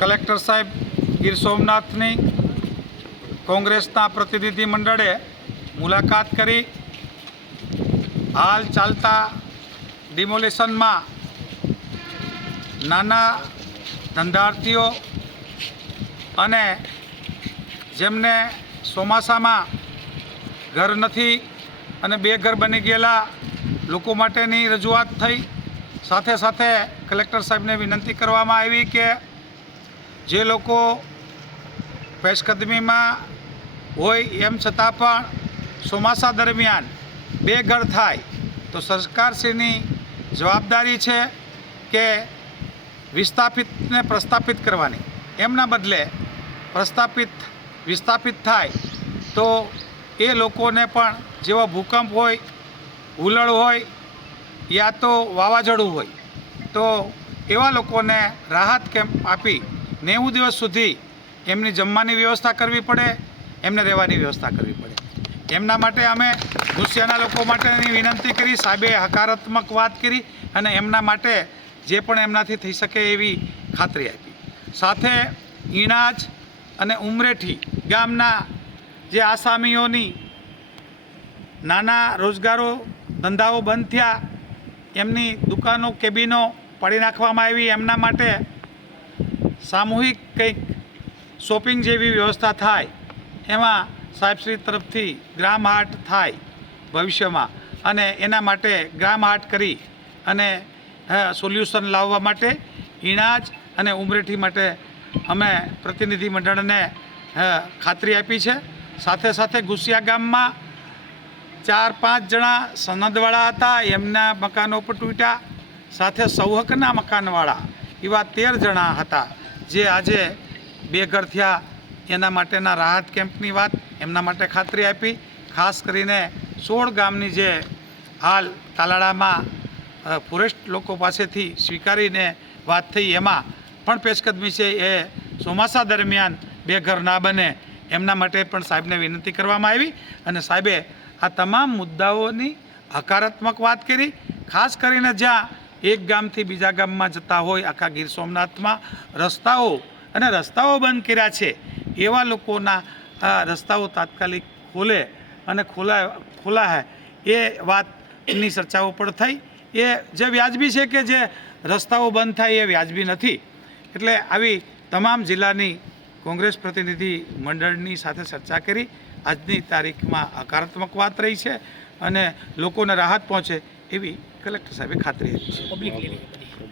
Collector સાહેબ ગીર સોમનાથની કોંગ્રેસના પ્રતિનિધિ મંડળે મુલાકાત કરી હાલ ચાલતા ડિમોલિશનમાં નાના ધંધાર્થીઓ અને જેમને ચોમાસામાં ઘર નથી અને બેઘર બની ગયેલા લોકો માટેની રજૂઆત થઈ। સાથે સાથે કલેક્ટર સાહેબને વિનંતી કરવામાં આવી કે જે લોકો પેશકદમીમાં હોય એમ છતાં પણ ચોમાસા દરમિયાન બેઘર થાય તો સરકારશ્રીની જવાબદારી છે કે વિસ્થાપિતને પ્રસ્થાપિત કરવાની, એમના બદલે વિસ્થાપિત થાય તો એ લોકોને પણ જેવા ભૂકંપ હોય, હુલડ હોય યા તો વાવાઝોડું હોય તો એવા લોકોને રાહત કેમ્પ આપી 90 દિવસ સુધી એમની જમવાની વ્યવસ્થા કરવી પડે, એમને રહેવાની વ્યવસ્થા કરવી પડે। એમના માટે અમે ગુસ્સિયાના લોકો માટેની વિનંતી કરી, સાહેબે હકારાત્મક વાત કરી અને એમના માટે જે પણ એમનાથી થઈ શકે એવી ખાતરી આપી। સાથે ઈણાજ અને ઉમરેઠી ગામના જે આસામીઓની નાના રોજગારો ધંધાઓ બંધ થયા, એમની દુકાનો કેબિનો પાડી નાખવામાં આવી, એમના માટે સામૂહિક કંઈક શોપિંગ જેવી વ્યવસ્થા થાય એમાં સાહેબશ્રી તરફથી ગ્રામ હાટ થાય ભવિષ્યમાં અને એના માટે ગ્રામ હાટ કરી અને સોલ્યુશન લાવવા માટે ઈણાજ અને ઉમરેઠી માટે અમે પ્રતિનિધિ મંડળને ખાતરી આપી છે। સાથે સાથે ગુસ્સિયા ગામમાં 4-5 જણા સનદવાળા હતા, એમના મકાનો પર તૂટ્યા, સાથે સૌહકના મકાનવાળા એવા 13 જણા હતા જે આજે બેઘર થયા। એના માટેના રાહત કેમ્પની વાત એમના માટે ખાતરી આપી। ખાસ કરીને 16 ગામની જે હાલ તાલાળામાં ફોરેસ્ટ લોકો પાસેથી સ્વીકારીને વાત થઈ એમાં પણ પેશકદમી છે એ ચોમાસા દરમિયાન બેઘર ના બને એમના માટે પણ સાહેબને વિનંતી કરવામાં આવી અને સાહેબે આ તમામ મુદ્દાઓની હકારાત્મક વાત કરી। ખાસ કરીને જ્યાં એક ગામથી બીજા ગામમાં જતા હોય આખા ગીર સોમનાથમાં રસ્તાઓ બંધ કર્યા છે એવા લોકોના રસ્તાઓ તાત્કાલિક ખોલે અને ખોલાય એ વાતની ચર્ચાઓ પણ થઈ। એ જે વ્યાજબી છે કે જે રસ્તાઓ બંધ થાય એ વ્યાજબી નથી, એટલે આવી તમામ જિલ્લાની કોંગ્રેસ પ્રતિનિધિ મંડળની સાથે ચર્ચા કરી। આજની તારીખમાં હકારાત્મક વાત રહી છે અને લોકોને રાહત પહોંચે એવી કલેક્ટર સાહેબે ખાતરી આપી છે।